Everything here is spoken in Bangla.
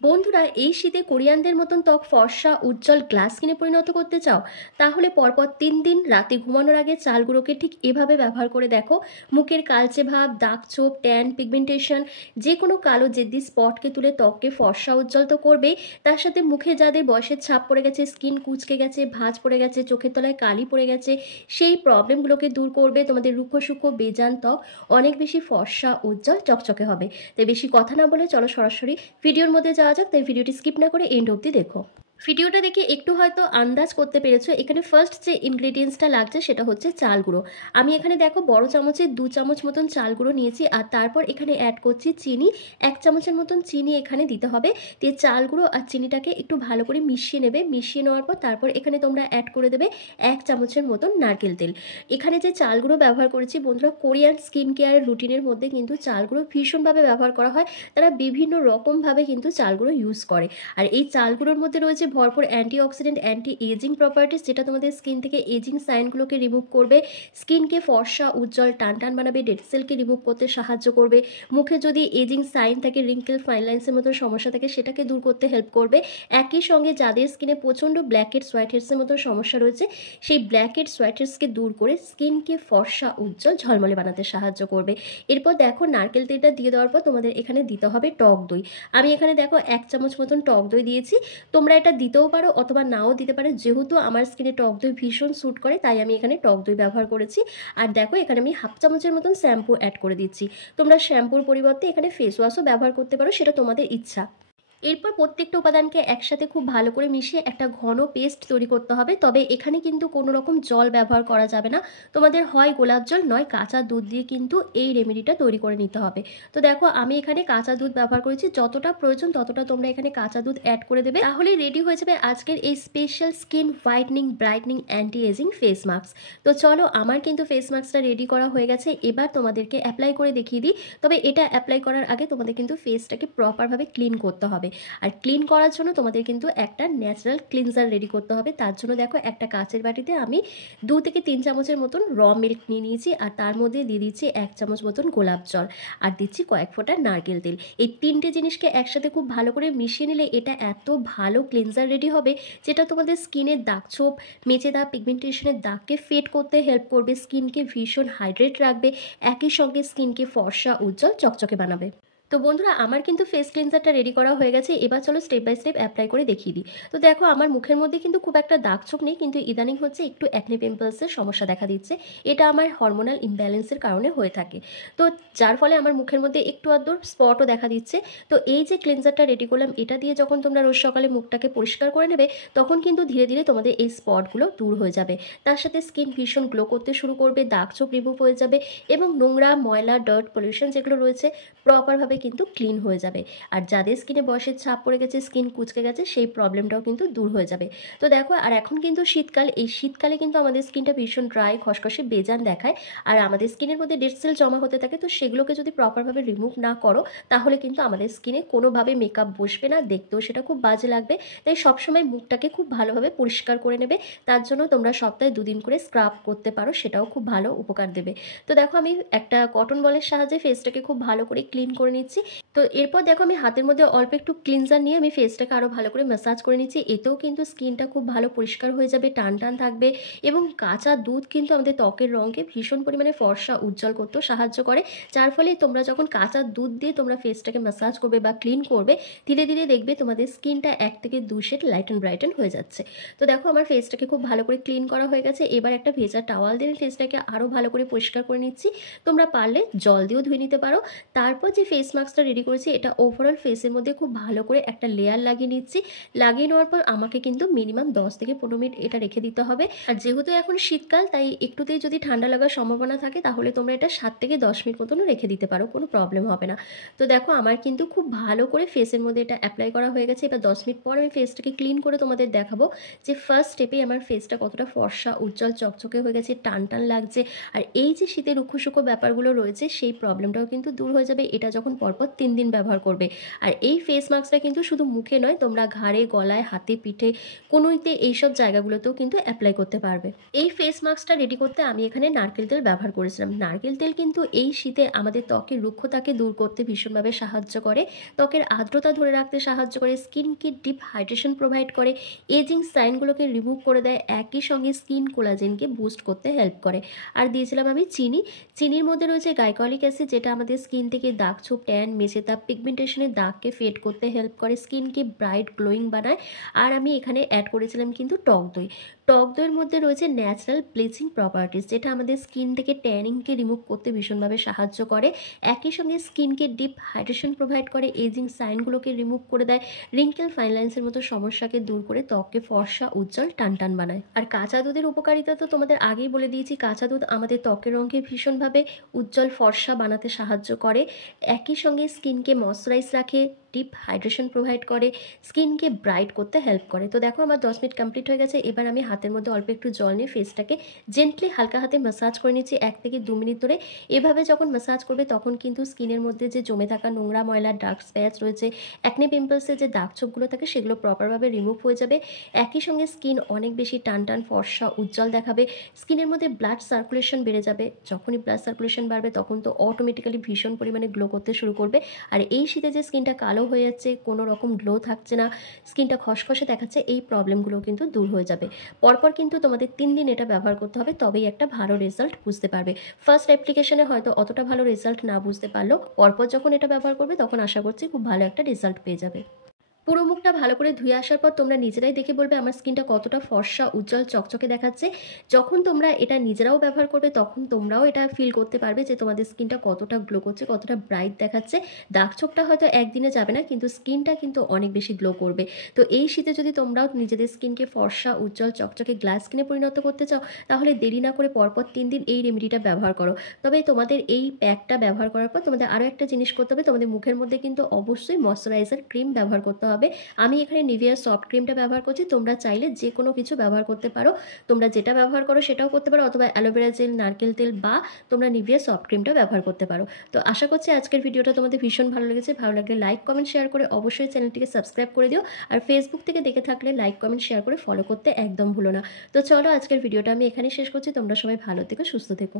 বন্ধুরা, এই শীতে কোরিয়ানদের মতন ত্বক ফর্সা উজ্জ্বল গ্লাস স্কিনে পরিণত করতে চাও? তাহলে পরপর 3 দিন রাতে ঘুমানোর আগে চালগুলোকে ঠিক এভাবে ব্যবহার করে দেখো। মুখের কালচে ভাব, দাগ ছোপ, ট্যান, পিগমেন্টেশন, যে কোনো কালো জেদ্দি স্পটকে তুলে ত্বককে ফর্সা উজ্জ্বল তো করবেই, তার সাথে মুখে যাদের বয়সের ছাপ পড়ে গেছে, স্কিন কুঁচকে গেছে, ভাঁজ পড়ে গেছে, চোখের তলায় কালি পড়ে গেছে, সেই প্রবলেমগুলোকে দূর করবে। তোমাদের রুক্ষ সূক্ষ্ম বেজান ত্বক অনেক বেশি ফর্সা উজ্জ্বল চকচকে হবে। তাই বেশি কথা না বলে চলো সরাসরি ভিডিওর মধ্যে যাওয়া যাক। তাই ভিডিওটি স্কিপ না করে এন্ড অবধি দেখো। ভিডিওটা দেখে একটু হয়তো আন্দাজ করতে পেরেছো, এখানে ফার্স্ট যে ইনগ্রেডিয়েন্টসটা লাগছে সেটা হচ্ছে চাল গুঁড়ো। আমি এখানে দেখো বড় চামচে 2 চামচ মতন চাল গুঁড়ো নিয়েছি, আর তারপর এখানে অ্যাড করছি চিনি। 1 চামচের মতন চিনি এখানে দিতে হবে। দিয়ে চাল গুঁড়ো আর চিনিটাকে একটু ভালো করে মিশিয়ে নেবে। মিশিয়ে নেওয়ার পর তারপর এখানে তোমরা অ্যাড করে দেবে 1 চামচের মতন নারকেল তেল। এখানে যে চাল গুঁড়ো ব্যবহার করেছি বন্ধুরা, কোরিয়ান স্কিন কেয়ারের রুটিনের মধ্যে কিন্তু চাল গুঁড়ো ভীষণভাবে ব্যবহার করা হয়। তারা বিভিন্ন রকমভাবে কিন্তু চাল গুঁড়ো ইউজ করে। আর এই চাল গুঁড়োর মধ্যে রয়েছে ভরপুর অ্যান্টিঅক্সিডেন্ট, অ্যান্টি এজিং প্রপার্টিস, যেটা তোমাদের স্কিন থেকে এজিং সাইনগুলোকে রিমুভ করবে, স্কিনকে ফর্সা উজ্জ্বল টান টান বানাবে, ডেড সেলকে রিমুভ করতে সাহায্য করবে। মুখে যদি এজিং সাইন থাকে, রিঙ্কেল, ফাইন লাইন্সের মতো সমস্যা থাকে, সেটাকে দূর করতে হেল্প করবে। একই সঙ্গে যাদের স্কিনে প্রচণ্ড ব্ল্যাক হেডস, হোয়াইট হেডসের মতো সমস্যা রয়েছে, সেই ব্ল্যাক হেডস, হোয়াইট হেডসকে দূর করে স্কিনকে ফর্সা উজ্জ্বল ঝলমলে বানাতে সাহায্য করবে। এরপর দেখো নারকেল তেলটা দিয়ে দেওয়ার পর তোমাদের এখানে দিতে হবে টক দই। আমি এখানে দেখো 1 চামচ মতন টক দই দিয়েছি। তোমরা এটা দিতেও পারো অথবা নাও দিতে পারো। যেহেতু আমার স্কিনে টক দই ভীষণ স্যুট করে, তাই আমি এখানে টক দই ব্যবহার করেছি। আর দেখো এখানে আমি 1/2 চামচের মতন শ্যাম্পু অ্যাড করে দিচ্ছি। তোমরা শ্যাম্পুর পরিবর্তে এখানে ফেস ওয়াশও ব্যবহার করতে পারো, সেটা তোমাদের ইচ্ছা। এরপর প্রত্যেকটা উপাদানকে একসাথে খুব ভালো করে মিশিয়ে একটা ঘন পেস্ট তৈরি করতে হবে। তবে এখানে কিন্তু কোনো রকম জল ব্যবহার করা যাবে না। তোমাদের হয় গোলাপ জল নয় কাঁচা দুধ দিয়ে কিন্তু এই রেমেডিটা তৈরি করে নিতে হবে। তো দেখো আমি এখানে কাঁচা দুধ ব্যবহার করেছি। যতটা প্রয়োজন ততটা তোমরা এখানে কাঁচা দুধ অ্যাড করে দেবে, তাহলেই রেডি হয়ে যাবে আজকের এই special skin whitening, brightening, anti aging face mask. তো চলো, আমার কিন্তু ফেস মাস্কটা রেডি করা হয়ে গেছে। এবার তোমাদেরকে অ্যাপ্লাই করে দেখিয়ে দিই। তবে এটা অ্যাপ্লাই করার আগে তোমাদের কিন্তু ফেসটাকে প্রপারভাবে ক্লিন করতে হবে। আর ক্লিন করার জন্য তোমাদের কিন্তু একটা ন্যাচারাল ক্লিনজার রেডি করতে হবে। তার জন্য দেখো একটা কাচের বাটিতে আমি 2 থেকে 3 চামচের মতন র মিল্ক নিয়ে নিয়েছি, আর তার মধ্যে দিয়ে দিচ্ছি 1 চামচ মতন গোলাপ জল, আর দিচ্ছি কয়েক ফোঁটা নারকেল তেল। এই 3টে জিনিসকে একসাথে খুব ভালো করে মিশিয়ে নিলে এটা এত ভালো ক্লিনজার রেডি হবে, যেটা তোমাদের স্কিনের দাগ ছোপ, মেচে দাগ, পিগমেন্টেশনের দাগকে ফেড করতে হেল্প করবে, স্কিনকে ভীষণ হাইড্রেট রাখবে, একই সঙ্গে স্কিনকে ফর্সা উজ্জ্বল চকচকে বানাবে। তো বন্ধুরা, আমার কিন্তু ফেস ক্লিনজারটা রেডি করা হয়ে গেছে। এবার চলো স্টেপ বাই স্টেপ অ্যাপ্লাই করে দেখিয়ে দিই। তো দেখো আমার মুখের মধ্যে কিন্তু খুব একটা দাগ ছোপ নেই, কিন্তু ইদানিং হচ্ছে একটু অ্যাকনে পিম্পলসের সমস্যা দেখা দিচ্ছে। এটা আমার হরমোনাল ইমব্যালেন্সের কারণে হয়ে থাকে। তো যার ফলে আমার মুখের মধ্যে একটু আধটু স্পটও দেখা দিচ্ছে। তো এই যে ক্লিনজারটা রেডি করলাম, এটা দিয়ে যখন তোমরা রোজ সকালে মুখটাকে পরিষ্কার করে নেবে, তখন কিন্তু ধীরে ধীরে তোমাদের এই স্পটগুলো দূর হয়ে যাবে। তার সাথে স্কিন ভীষণ গ্লো করতে শুরু করবে, দাগ ছোপ রিমুভ হয়ে যাবে, এবং নোংরা, ময়লা, ডার্ট, পলিউশন যেগুলো রয়েছে প্রপারভাবে কিন্তু ক্লিন হয়ে যাবে। আর যাদের স্কিনে বয়সের ছাপ পড়ে গেছে, স্কিন কুঁচকে গেছে, সেই প্রবলেমটাও কিন্তু দূর হয়ে যাবে। তো দেখো, আর এখন কিন্তু শীতকাল, এই শীতকালে কিন্তু আমাদের স্কিনটা ভীষণ ড্রাই, খসখসে, বেজান দেখায়। আর আমাদের স্কিনের মধ্যে ডেড সেল জমা হতে থাকে। তো সেগুলোকে যদি প্রপারভাবে রিমুভ না করো, তাহলে কিন্তু আমাদের স্কিনে কোনোভাবে মেকআপ বসবে না, দেখতেও সেটা খুব বাজে লাগবে। তাই সবসময় মুখটাকে খুব ভালোভাবে পরিষ্কার করে নেবে। তার জন্য তোমরা সপ্তাহে 2 দিন করে স্ক্রাব করতে পারো, সেটাও খুব ভালো উপকার দেবে। তো দেখো আমি একটা কটন বলের সাহায্যে ফেসটাকে খুব ভালো করে ক্লিন করে নিচ্ছি। তো এরপর দেখো আমি হাতের মধ্যে অল্প একটু ক্লিনজার নিয়ে আমি ফেসটাকে আরও ভালো করে ম্যাসাজ করে নিচ্ছি। এতেও কিন্তু স্কিনটা খুব ভালো পরিষ্কার হয়ে যাবে, টান টান থাকবে। এবং কাঁচা দুধ কিন্তু আমাদের ত্বকের রঙকে ভীষণ পরিমাণে ফর্সা উজ্জ্বল করতেও সাহায্য করে। যার ফলে তোমরা যখন কাঁচা দুধ দিয়ে তোমরা ফেসটাকে ম্যাসাজ করবে বা ক্লিন করবে, ধীরে ধীরে দেখবে তোমাদের স্কিনটা 1 থেকে 2 শেড লাইট অ্যান্ড ব্রাইটেন হয়ে যাচ্ছে। তো দেখো আমার ফেসটাকে খুব ভালো করে ক্লিন করা হয়ে গেছে। এবার একটা ভেজা টাওয়াল দিয়ে ফেসটাকে আরও ভালো করে পরিষ্কার করে নিচ্ছি। তোমরা পারলে জল দিয়েও ধুয়ে নিতে পারো। তারপর যে ফেস মাস্কটা রেডি করেছি, এটা ওভারঅল ফেসের মধ্যে খুব ভালো করে একটা লেয়ার লাগিয়ে নিচ্ছি। লাগিয়ে নেওয়ার পর আমাকে কিন্তু মিনিমাম 10 থেকে 15 মিনিট এটা রেখে দিতে হবে। আর যেহেতু এখন শীতকাল, তাই একটুতেই যদি ঠান্ডা লাগার সম্ভাবনা থাকে, তাহলে তোমরা এটা 7 থেকে 10 মিনিট মতনও রেখে দিতে পারো, কোনো প্রবলেম হবে না। তো দেখো আমার কিন্তু খুব ভালো করে ফেসের মধ্যে এটা অ্যাপ্লাই করা হয়ে গেছে। এবার 10 মিনিট পর আমি ফেসটাকে ক্লিন করে তোমাদের দেখাবো যে ফার্স্ট স্টেপেই আমার ফেসটা কতটা ফর্সা উজ্জ্বল চকচকে হয়ে গেছে, টান টান লাগছে। আর এই যে শীতের রুক্ষ সূক্ষ্ম ব্যাপারগুলো রয়েছে, সেই প্রবলেমটাও কিন্তু দূর হয়ে যাবে এটা যখন পরপর 3 দিন ব্যবহার করবে। আর এই ফেস মাস্কটা কিন্তু শুধু মুখে নয়, তোমরা ঘাড়ে, গলায়, হাতে, পিঠে, কনুইতে এইসব জায়গাগুলোতেও কিন্তু অ্যাপ্লাই করতে পারবে। এই ফেস মাস্কটা রেডি করতে আমি এখানে নারকেল তেল ব্যবহার করেছিলাম। নারকেল তেল কিন্তু এই শীতে আমাদের ত্বকের রুক্ষতাকে দূর করতে ভীষণভাবে সাহায্য করে, ত্বকের আর্দ্রতা ধরে রাখতে সাহায্য করে, স্কিনকে ডিপ হাইড্রেশন প্রোভাইড করে, এজিং সাইনগুলোকে রিমুভ করে দেয়, একই সঙ্গে স্কিন কোলাজেনকে বুস্ট করতে হেল্প করে। আর দিয়েছিলাম আমি চিনি। চিনির মধ্যে রয়েছে গাইকলিক অ্যাসিড, যেটা আমাদের স্কিন থেকে দাগ ছোপ, ট্যান, মেচে দাগ, পিগমেন্টেশনের দাগকে ফেড করতে হেল্প করে, স্কিনকে ব্রাইট গ্লোয়িং বানায়। আর আমি এখানে অ্যাড করেছিলাম কিন্তু টক দই। টক দইয়ের মধ্যে রয়েছে ন্যাচারাল ব্লিচিং প্রপার্টিস, যেটা আমাদের স্কিন থেকে ট্যানিংকে রিমুভ করতে ভীষণভাবে সাহায্য করে, একই সঙ্গে স্কিনকে ডিপ হাইড্রেশন প্রোভাইড করে, এজিং সাইনগুলোকে রিমুভ করে দেয়, রিঙ্কেল ফাইন লাইন্সের মতো সমস্যাকে দূর করে ত্বককে ফর্সা, উজ্জ্বল, টানটান বানায়। আর কাঁচা দুধের উপকারিতা তো তোমাদের আগেই বলে দিয়েছি। কাঁচা দুধ আমাদের ত্বকের রঙকে ভীষণভাবে উজ্জ্বল, ফর্সা বানাতে সাহায্য করে, একই সঙ্গে স্কিনকে ময়শ্চারাইজ রাখে, ডিপ হাইড্রেশন প্রোভাইড করে, স্কিনকে ব্রাইট করতে হেল্প করে। তো দেখো আমার 10 মিনিট কমপ্লিট হয়ে গেছে। এবার আমি হাতের মধ্যে অল্প একটু জল নিয়ে ফেসটাকে জেন্টলি হালকা হাতে ম্যাসাজ করে নিচ্ছি 1 থেকে 2 মিনিট ধরে। এভাবে যখন ম্যাসাজ করবে তখন কিন্তু স্কিনের মধ্যে যে জমে থাকা নোংরা, ময়লা, ডার্ক স্প্যাচ রয়েছে, অ্যাকনে পিম্পলসের যে দাগ ছোপগুলো থাকে সেগুলো প্রপারভাবে রিমুভ হয়ে যাবে, একই সঙ্গে স্কিন অনেক বেশি টান টান, ফর্সা, উজ্জ্বল দেখাবে, স্কিনের মধ্যে ব্লাড সার্কুলেশন বেড়ে যাবে। যখনই ব্লাড সার্কুলেশন বাড়বে তখন তো অটোমেটিক্যালি ভীষণ পরিমাণে গ্লো করতে শুরু করবে। আর এই শীতে যে স্কিনটা কালো হয়ে যাচ্ছে, কোনো রকম গ্লো থাকছে না, স্কিনটা খসখসে দেখাচ্ছে, এই প্রবলেমগুলো কিন্তু দূর হয়ে যাবে। পরপর কিন্তু তোমাদের 3 দিন এটা ব্যবহার করতে হবে, তবেই একটা ভালো রেজাল্ট বুঝতে পারবে। ফার্স্ট অ্যাপ্লিকেশনে হয়তো অতটা ভালো রেজাল্ট না বুঝতে পারলেও পরপর যখন এটা ব্যবহার করবে তখন আশা করছি খুব ভালো একটা রেজাল্ট পেয়ে যাবে। পুরো মুখটা ভালো করে ধুয়ে আসার পর তোমরা নিজেরাই দেখে বলবে আমার স্কিনটা কতটা ফর্সা, উজ্জ্বল, চকচকে দেখাচ্ছে। যখন তোমরা এটা নিজেরাও ব্যবহার করবে তখন তোমরাও এটা ফিল করতে পারবে যে তোমাদের স্কিনটা কতটা গ্লো করছে, কতটা ব্রাইট দেখাচ্ছে। দাগ ছোপটা হয়তো একদিনে যাবে না, কিন্তু স্কিনটা কিন্তু অনেক বেশি গ্লো করবে। তো এই শীতে যদি তোমরাও নিজেদের স্কিনকে ফর্সা, উজ্জ্বল, চকচকে গ্লাস স্কিনে পরিণত করতে চাও তাহলে দেরি না করে পরপর 3 দিন এই রেমেডিটা ব্যবহার করো। তবে তোমাদের এই প্যাকটা ব্যবহার করার পর তোমাদের আরও একটা জিনিস করতে হবে, তোমাদের মুখের মধ্যে কিন্তু অবশ্যই ময়শ্চারাইজার ক্রিম ব্যবহার করতে হবে। আমি এখানে নিভিয়া সফট ক্রিমটা ব্যবহার করছি, তোমরা চাইলে যে কোনো কিছু ব্যবহার করতে পারো। তোমরা যেটা ব্যবহার করো সেটাও করতে পারো, অথবা অ্যালোভেরা জেল, নারকেল তেল, বা তোমরা নিভিয়া সফট ক্রিমটা ব্যবহার করতে পারো। তো আশা করছি আজকের ভিডিওটা তোমাদের ভীষণ ভালো লেগেছে। ভালো লাগলে লাইক, কমেন্ট, শেয়ার করে অবশ্যই চ্যানেলটিকে সাবস্ক্রাইব করে দিও। আর ফেসবুক থেকে দেখে থাকলে লাইক, কমেন্ট, শেয়ার করে ফলো করতে একদম ভুলো না। তো চলো আজকের ভিডিওটা আমি এখানে শেষ করছি। তোমরা সবাই ভালো থেকো, সুস্থ থেকো।